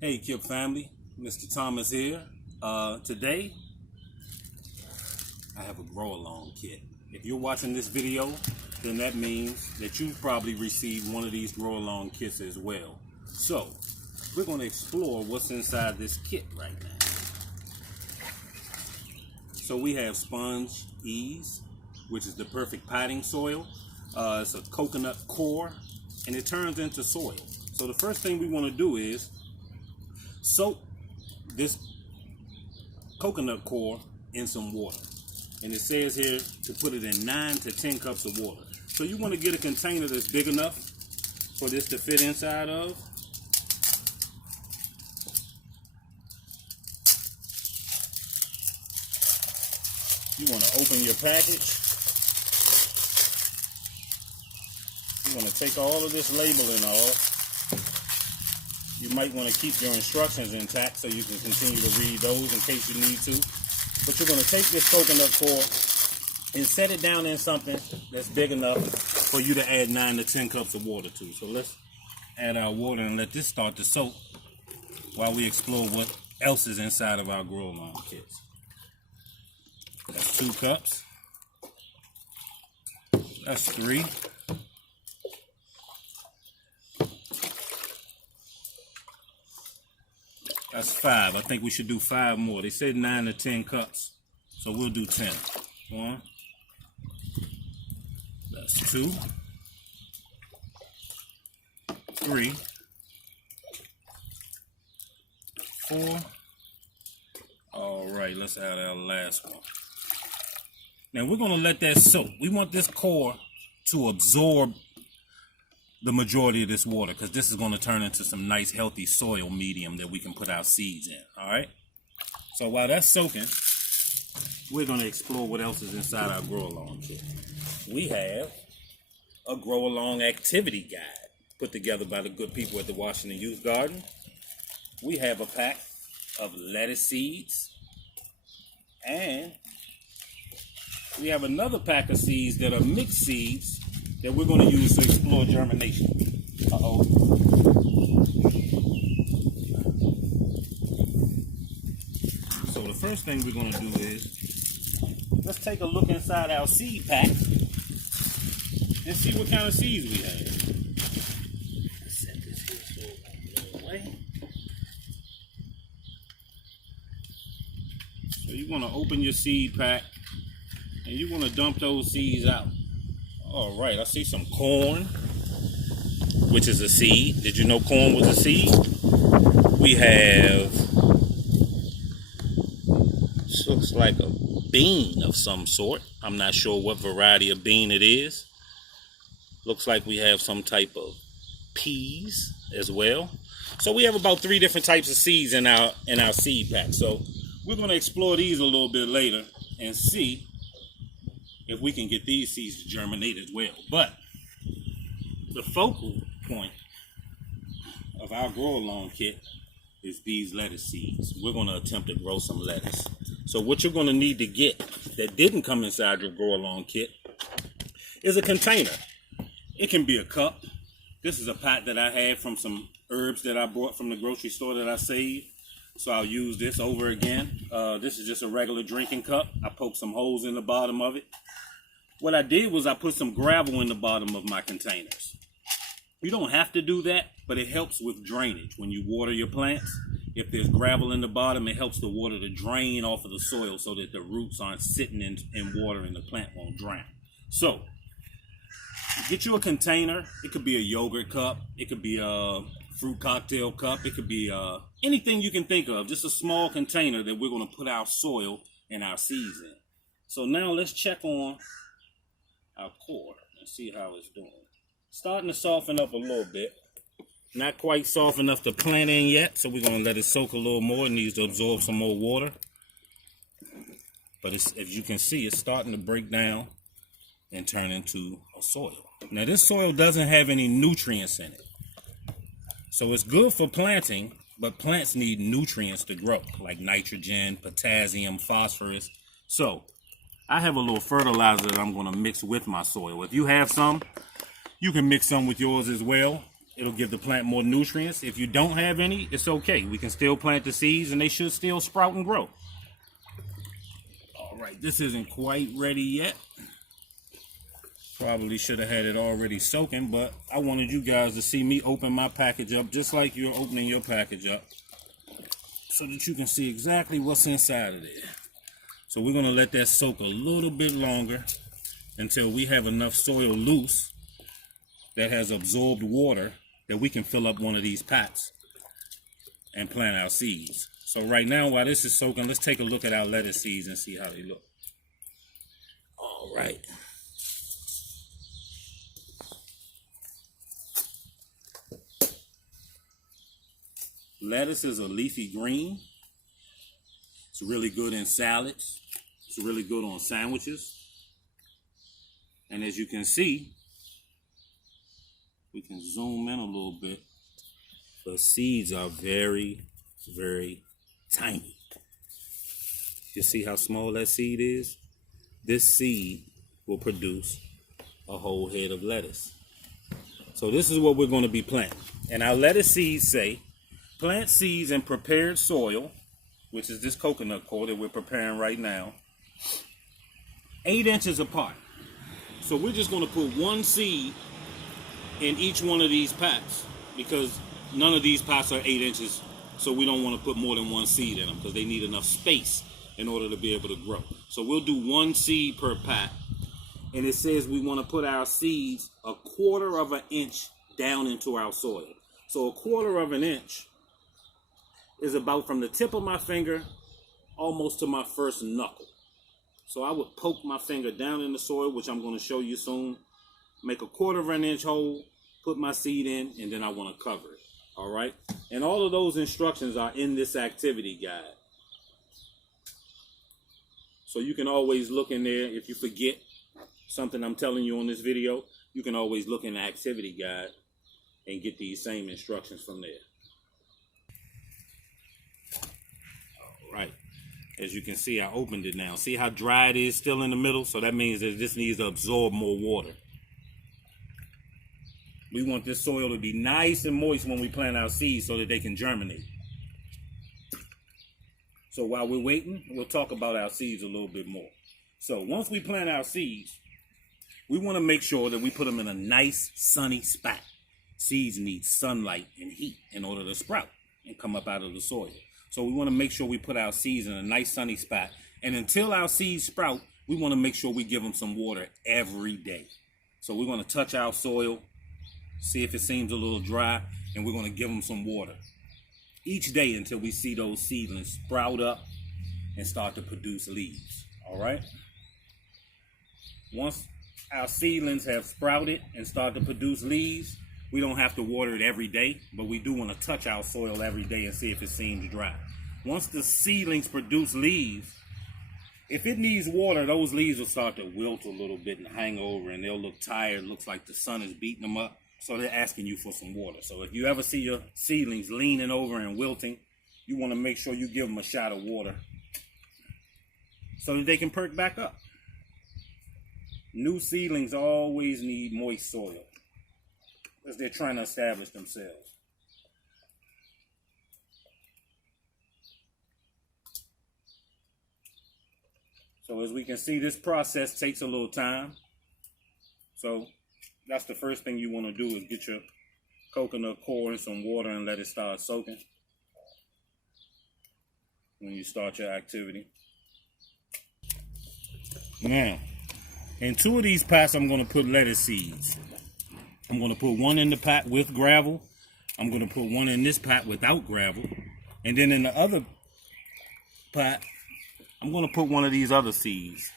Hey Kip family, Mr. Thomas here. Today I have a grow along kit. If you're watching this video, then that means that you've probably received one of these grow along kits as well. So we're going to explore what's inside this kit right now. So we have Sponge Ease, which is the perfect potting soil. It's a coconut core and it turns into soil. So the first thing we want to do is soak this coconut core in some water. And it says here to put it in 9 to 10 cups of water. So you want to get a container that's big enough for this to fit inside of. You want to open your package. You want to take all of this labeling off. You might want to keep your instructions intact so you can continue to read those in case you need to. But you're going to take this coconut core and set it down in something that's big enough for you to add 9 to 10 cups of water to. So let's add our water and let this start to soak while we explore what else is inside of our grow along kits. That's 2 cups. That's 3. That's 5. I think we should do 5 more. They said 9 to 10 cups, so we'll do 10. 1. That's 2. 3. 4. All right, let's add our last one. Now we're going to let that soak. We want this core to absorb the majority of this water because this is going to turn into some nice healthy soil medium that we can put our seeds in. All right, so while that's soaking, we're going to explore what else is inside our grow along kit. We have a grow along activity guide put together by the good people at the Washington Youth Garden. We have a pack of lettuce seeds, and we have another pack of seeds that are mixed seeds that we're going to use to explore germination. Uh-oh. So the first thing we're going to do is let's take a look inside our seed pack and see what kind of seeds we have. Let's set this here so it won't blow away. So you want to open your seed pack and you want to dump those seeds out. All right, I see some corn, which is a seed. Did you know corn was a seed? We have, this looks like a bean of some sort. I'm not sure what variety of bean it is. Looks like we have some type of peas as well. So we have about 3 different types of seeds in our seed pack. So we're going to explore these a little bit later and see if we can get these seeds to germinate as well. But the focal point of our grow along kit is these lettuce seeds. We're going to attempt to grow some lettuce. So what you're going to need to get that didn't come inside your grow along kit is a container. It can be a cup. This is a pot that I had from some herbs that I bought from the grocery store that I saved. So I'll use this over again. This is just a regular drinking cup. I poked some holes in the bottom of it. What I did was I put some gravel in the bottom of my containers. You don't have to do that, but it helps with drainage. When you water your plants, if there's gravel in the bottom, it helps the water to drain off of the soil so that the roots aren't sitting in water and the plant won't drown. So get you a container. It could be a yogurt cup. It could be a fruit cocktail cup. It could be anything you can think of. Just a small container that we're going to put our soil and our seeds in. So now let's check on our core and see how it's doing. Starting to soften up a little bit. Not quite soft enough to plant in yet, so we're going to let it soak a little more. It needs to absorb some more water. But as you can see, it's starting to break down and turn into a soil. Now this soil doesn't have any nutrients in it. So it's good for planting, but plants need nutrients to grow, like nitrogen, potassium, phosphorus. So I have a little fertilizer that I'm going to mix with my soil. If you have some, you can mix some with yours as well. It'll give the plant more nutrients. If you don't have any, it's okay. We can still plant the seeds and they should still sprout and grow. All right, this isn't quite ready yet. Probably should have had it already soaking, but I wanted you guys to see me open my package up just like you're opening your package up, so that you can see exactly what's inside of there. So we're gonna let that soak a little bit longer until we have enough soil loose that has absorbed water that we can fill up one of these pots and plant our seeds. So right now, while this is soaking, let's take a look at our lettuce seeds and see how they look. All right. Lettuce is a leafy green. It's really good in salads. It's really good on sandwiches. And as you can see, we can zoom in a little bit. The seeds are very, very tiny. You see how small that seed is? This seed will produce a whole head of lettuce. So this is what we're going to be planting. And our lettuce seeds say, plant seeds in prepared soil, which is this coconut coir that we're preparing right now, 8 inches apart. So we're just going to put one seed in each one of these pots because none of these pots are 8 inches, so we don't want to put more than one seed in them because they need enough space in order to be able to grow. So we'll do one seed per pot, and it says we want to put our seeds 1/4 of an inch down into our soil. So 1/4 of an inch is about from the tip of my finger almost to my first knuckle. So I would poke my finger down in the soil, which I'm going to show you soon, make 1/4 of an inch hole, put my seed in, and then I want to cover it. All right? And all of those instructions are in this activity guide. So you can always look in there. If you forget something I'm telling you on this video, you can always look in the activity guide and get these same instructions from there. Right, as you can see, I opened it now. See how dry it is still in the middle? So that means that this needs to absorb more water. We want this soil to be nice and moist when we plant our seeds so that they can germinate. So while we're waiting, we'll talk about our seeds a little bit more. So once we plant our seeds, we want to make sure that we put them in a nice sunny spot. Seeds need sunlight and heat in order to sprout and come up out of the soil. So we want to make sure we put our seeds in a nice sunny spot. And until our seeds sprout, we want to make sure we give them some water every day. So we're going to touch our soil, see if it seems a little dry, and we're going to give them some water each day until we see those seedlings sprout up and start to produce leaves. All right? Once our seedlings have sprouted and start to produce leaves, we don't have to water it every day, but we do want to touch our soil every day and see if it seems dry. Once the seedlings produce leaves, if it needs water, those leaves will start to wilt a little bit and hang over, and they'll look tired. Looks like the sun is beating them up, so they're asking you for some water. So if you ever see your seedlings leaning over and wilting, you want to make sure you give them a shot of water so that they can perk back up. New seedlings always need moist soil because they're trying to establish themselves. So as we can see, this process takes a little time. So that's the first thing you want to do is get your coconut coir in some water and let it start soaking when you start your activity. Now, in 2 of these pots, I'm going to put lettuce seeds. I'm going to put one in the pot with gravel. I'm going to put one in this pot without gravel. And then in the other pot, I'm going to put one of these other seeds.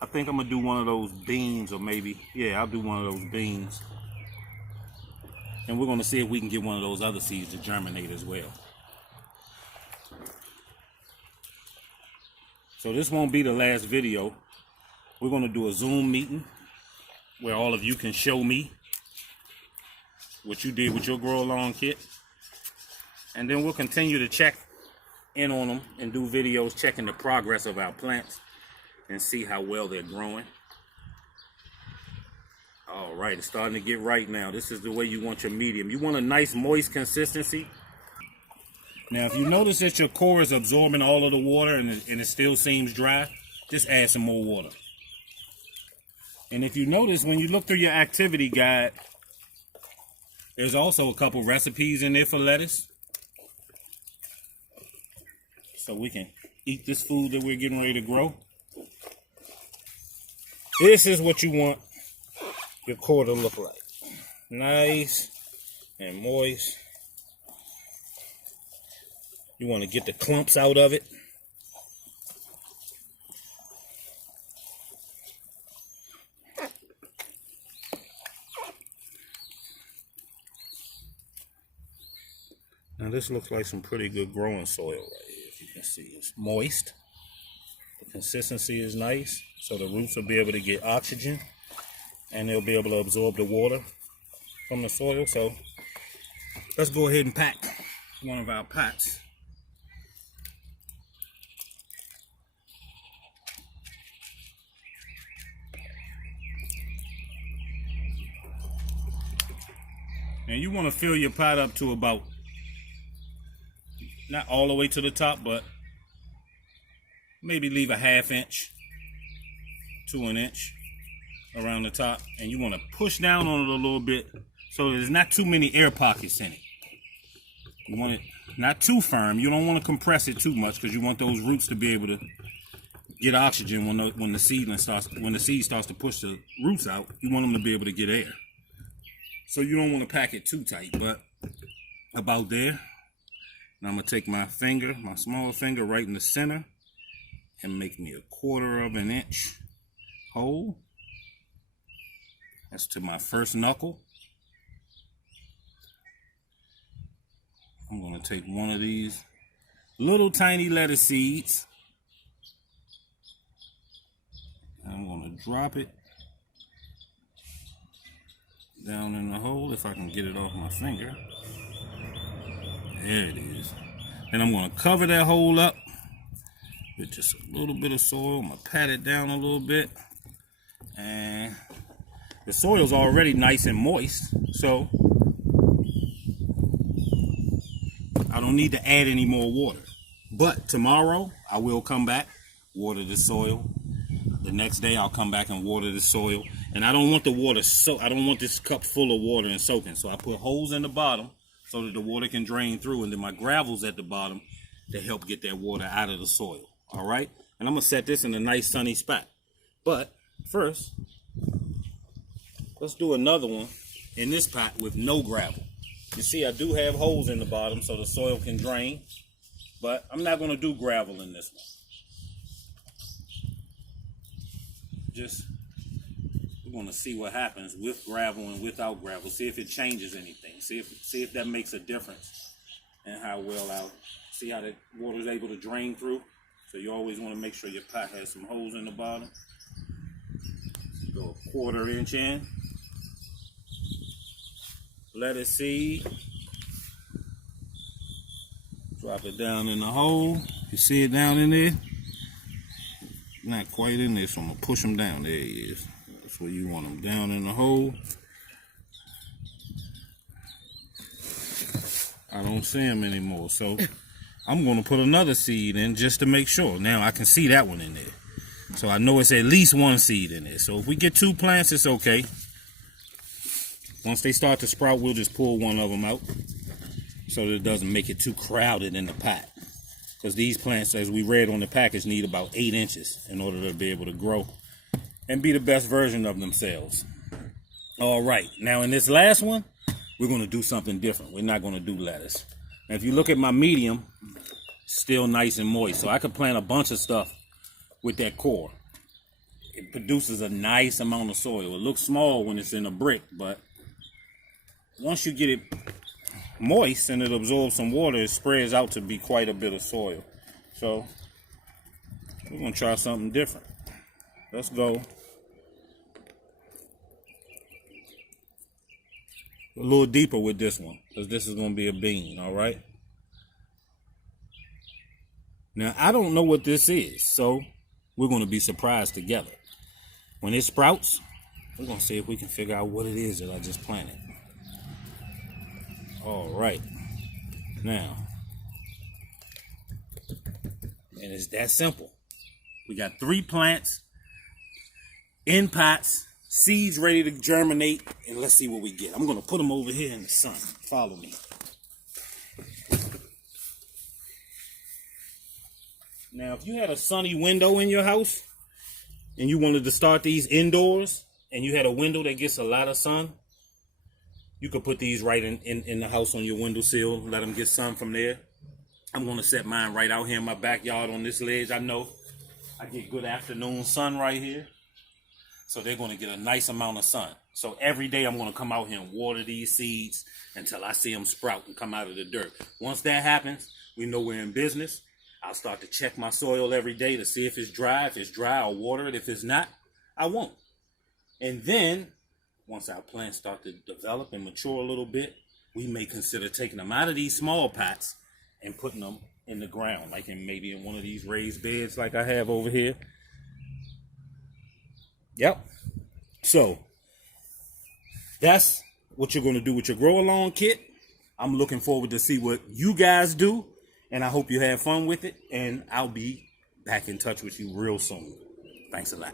I think I'm going to do one of those beans, or maybe, yeah, I'll do one of those beans. And we're going to see if we can get one of those other seeds to germinate as well. So this won't be the last video. We're going to do a Zoom meeting where all of you can show me what you did with your grow along kit. And then we'll continue to check in on them and do videos checking the progress of our plants and see how well they're growing. All right, it's starting to get right now. This is the way you want your medium. You want a nice moist consistency. Now, if you notice that your core is absorbing all of the water and it still seems dry, just add some more water. And if you notice, when you look through your activity guide, there's also a couple recipes in there for lettuce. So we can eat this food that we're getting ready to grow. This is what you want your core to look like. Nice and moist. You want to get the clumps out of it. Now this looks like some pretty good growing soil right here. As you can see, it's moist. The consistency is nice, so the roots will be able to get oxygen and they'll be able to absorb the water from the soil. So let's go ahead and pack one of our pots. And you want to fill your pot up to about, not all the way to the top, but maybe leave a ½ inch to an inch around the top. And you want to push down on it a little bit so there's not too many air pockets in it. You want it not too firm. You don't want to compress it too much because you want those roots to be able to get oxygen when the seed starts to push the roots out. You want them to be able to get air. So you don't want to pack it too tight, but about there. Now I'm going to take my finger, my small finger, right in the center and make me a ½ inch hole. That's to my first knuckle. I'm going to take one of these little tiny lettuce seeds. And I'm going to drop it down in the hole if I can get it off my finger. There it is. And I'm going to cover that hole up with just a little bit of soil. I'm going to pat it down a little bit. And the soil's already nice and moist, so I don't need to add any more water. But tomorrow I will come back, water the soil. The next day I'll come back and water the soil. And I don't want the water I don't want this cup full of water and soaking. So I put holes in the bottom so that the water can drain through, and then my gravel's at the bottom to help get that water out of the soil. All right? And I'm going to set this in a nice sunny spot. But first, let's do another one in this pot with no gravel. You see, I do have holes in the bottom so the soil can drain, but I'm not going to do gravel in this one. We're going to see what happens with gravel and without gravel. See if it changes anything. See if that makes a difference in how well see how the water is able to drain through. So you always want to make sure your pot has some holes in the bottom. Go a ½ inch in. Lettuce seed. Drop it down in the hole. You see it down in there? Not quite in there, so I'm going to push them down. There he is. That's where you want them, down in the hole. I don't see them anymore, so I'm going to put another seed in just to make sure. Now I can see that one in there. So I know it's at least one seed in there. So if we get 2 plants, it's okay. Once they start to sprout, we'll just pull one of them out so that it doesn't make it too crowded in the pot. Because these plants, as we read on the package, need about 8 inches in order to be able to grow and be the best version of themselves. All right, now in this last one, we're going to do something different. We're not going to do lettuce. Now, if you look at my medium, still nice and moist. So I could plant a bunch of stuff with that core. It produces a nice amount of soil. It looks small when it's in a brick, but once you get it moist and it absorbs some water, it spreads out to be quite a bit of soil. So we're going to try something different. Let's go a little deeper with this one, because this is going to be a bean. All right, now I don't know what this is, so we're going to be surprised together. When it sprouts, We're gonna see if we can figure out what it is that I just planted. All right, now, and it's that simple. We got 3 plants in pots, seeds ready to germinate, and let's see what we get. I'm gonna put them over here in the sun. Follow me. Now, if you had a sunny window in your house and you wanted to start these indoors and you had a window that gets a lot of sun, you could put these right in the house on your windowsill, let them get sun from there. I'm going to set mine right out here in my backyard on this ledge. I know I get good afternoon sun right here. So they're going to get a nice amount of sun. So every day I'm going to come out here and water these seeds until I see them sprout and come out of the dirt. Once that happens, we know we're in business. I'll start to check my soil every day to see if it's dry. If it's dry, I'll water it. If it's not, I won't. And then, once our plants start to develop and mature a little bit, we may consider taking them out of these small pots and putting them in the ground, like maybe in one of these raised beds like I have over here. Yep. So, that's what you're going to do with your grow along kit. I'm looking forward to see what you guys do. And I hope you have fun with it. And I'll be back in touch with you real soon. Thanks a lot.